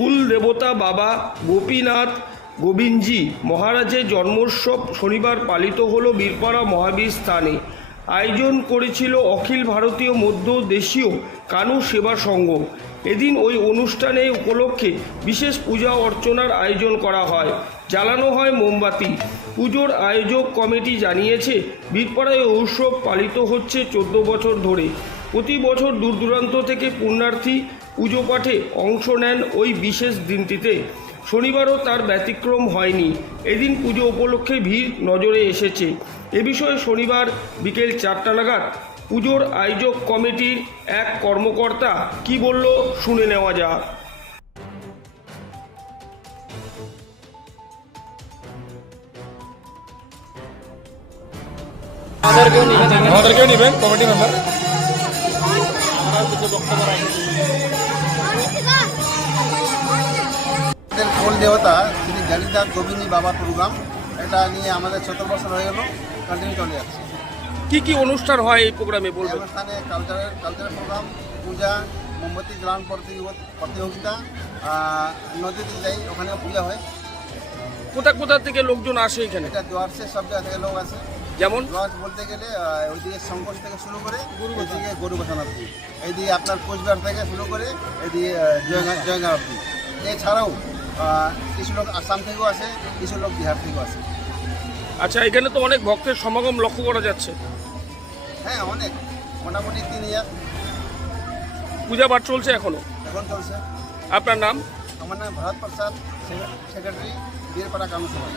কুল দেবতা বাবা গোপীনাথ গোবিন্দজি। মহারাজের জন্মোৎসব শনিবার পালিত হল বীরপাড়া মহাবীর স্থানে। আয়োজন করেছিল অখিল ভারতীয় মধ্য দেশীয় কানু সেবা সংঘ। এদিন ওই অনুষ্ঠানে উপলক্ষে বিশেষ পূজা অর্চনার আয়োজন করা হয়। জ্বালানো হয় মোমবাতি। পুজোর আয়োজক কমিটি জানিয়েছে, বীরপাড়ায় উৎসব পালিত হচ্ছে চোদ্দ বছর ধরে। প্রতি বছর দূর দূরান্ত থেকে পুণ্যার্থী পুজো পাঠে অংশ নেন ওই বিশেষ দিনটিতে। শনিবারও তার ব্যতিক্রম হয়নি। এদিন পুজো উপলক্ষে ভিড় নজরে এসেছে। এ বিষয়ে শনিবার বিকেল চারটা নাগাদ পুজোর আয়োজক কমিটির এক কর্মকর্তা কি বলল শুনে নেওয়া যাক। আমাদেরকেও নেবেন? Committee member? কোল দেবতা শ্রী জালিদার গোবিন্দী বাবা প্রোগ্রাম। এটা নিয়ে আমাদের সতেরো বছর হয়ে গেল কন্টিনিউ চলে যাচ্ছে। কি কি অনুষ্ঠান হয় এই প্রোগ্রামে এই বলবেন? অনুষ্ঠানে কালচারাল কালচারাল প্রোগ্রাম পূজা মোমবাতি জ্বালান প্রতিযোগি- প্রতিযোগিতা নদীতে যাই ওখানে পূজা হয়। কোথা কোথা থেকে লোকজন আসে এখানে? এটা দোয়ারসে সব জায়গা থেকে লোক আছে যেমন? লজ বলতে গেলে ওইদিকে সংকোচ থেকে শুরু করে ওইদিকে গরু বসানো অব্দি এইদিকে আপনার কোচবিহার থেকে শুরু করে এইদিকে জয়গাঁ জয়গাঁ অব্দি এছাড়াও কিছু লোক আসাম থেকেও আসে কিছু লোক বিহার থেকেও আসে। আচ্ছা এখানে তো অনেক ভক্তের সমাগম লক্ষ্য করা যাচ্ছে। হ্যাঁ অনেক। মোটামুটি তিন হাজার। পূজা পাঠ চলছে এখনও? এখন চলছে। আপনার নাম? আমার নাম ভরত প্রসাদ সেক্রেটারি বীরপাড়া কাউন্সিলর